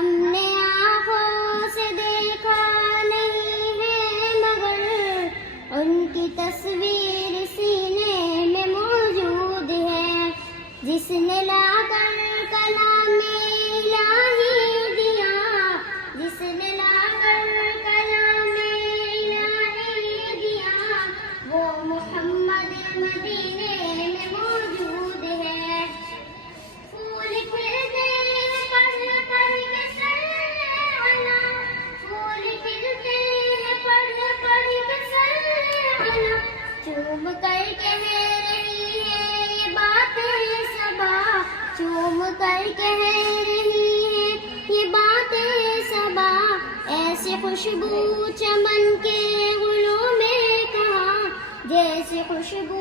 ہم نے آنکھوں سے دیکھا نہیں ہے مگر ان کی تصویر سینے میں موجود ہے. جس نے لا کر کلام الہی دیا، جس نے لا کر کلام الہی دیا، وہ محمد مدینے میں موجود ہے. پھول کھلتے ہیں پڑھ پڑھ کے صلی علی، پھول کھلتے ہیں پڑھ پڑھ کے صلی علی. چوم کر کہہ رہی ہے یہ باتیں صبا، چوم کر کہہ رہی ہے یہ باتیں صبا. ایسی خوشبو چمن کے گلوں میں کہاں، جیسے خوشبو